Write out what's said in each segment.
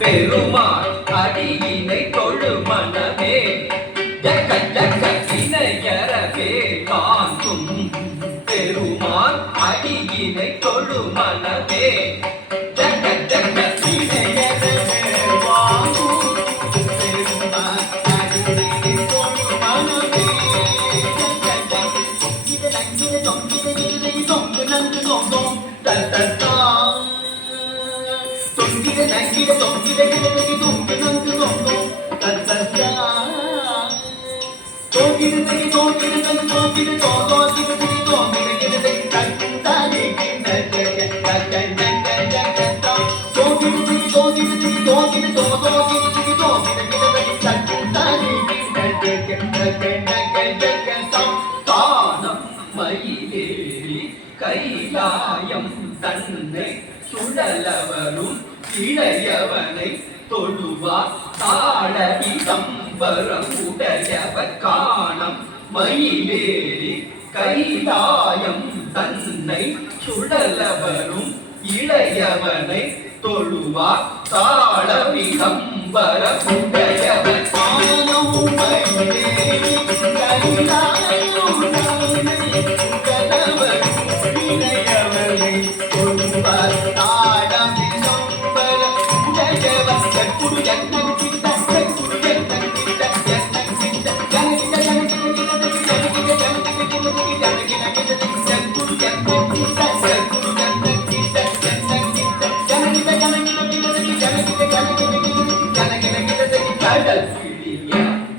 பெருமாள் அடியினை தொழு மனமே ஜக்க ஜக்க இணையரவே காக்கும் பெருமாள் அடியினை தொழு மனமே ஜக்க ஜக்க இணையரவே வாங்கும் பெருமாள் அடியினை தொழு மனமே ஜக்க ஜக்க இது நங்கின தொங்கின நிலை தொங்கு நங்கு தொங்கும் தத்தா தொங்கிட நங்கிட தொங்கிட கிடக்கு தொங்கு நங்கு தொங்கும் தத்தா தோங்கிட நகி தோங்கிட நங்கு தோங்கிட தோதோ கிடக்கு தோங்கிட கிடக்கு தத்தானே கிண்டக தக்க நங்க ஜகதா தோங்கிட நகி தோங்கிட நகி தோங்கிட தோதோ கிடக்கு தோங்கிட கிடக்கு தத்தானே கிண்டக தக்க நங்க ஜகதா தானம் மயிலேறி கைலாயம் தன்னை சுடலவரும் இளையவனை தொழுவார் தாழவி சம்பரம் உடையவர் காணம் மயிலேறி கைலாயம் தன்னை சுடலவரும் இளையவனை தொழுவார் தாழவி சம்பரம் உடையவர் காணம் மயிலேறி கைலாயம் தன்னை சுடலவரும் இளையவனை தொழுவார்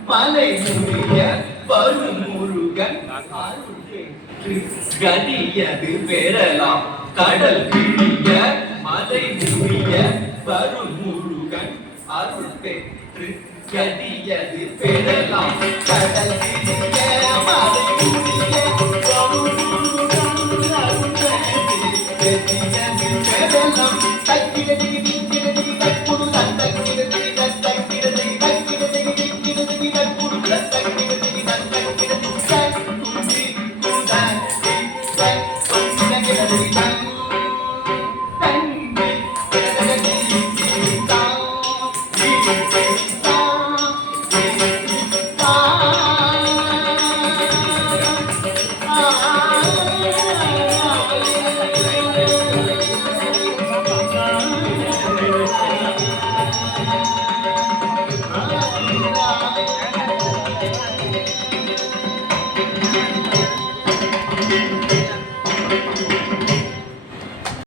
மலை முடிய வரும் முருகன் கதியது பெறலாம் கடல் பிடிய மலை முடிய வரும் முருகன் அருள் பெற்று கதியது பெறலாம் கடல் பிடிய மலை முடிய வரும் முருகன் அருள் பெற்று கதியது பெறலாம் தக்கிடதி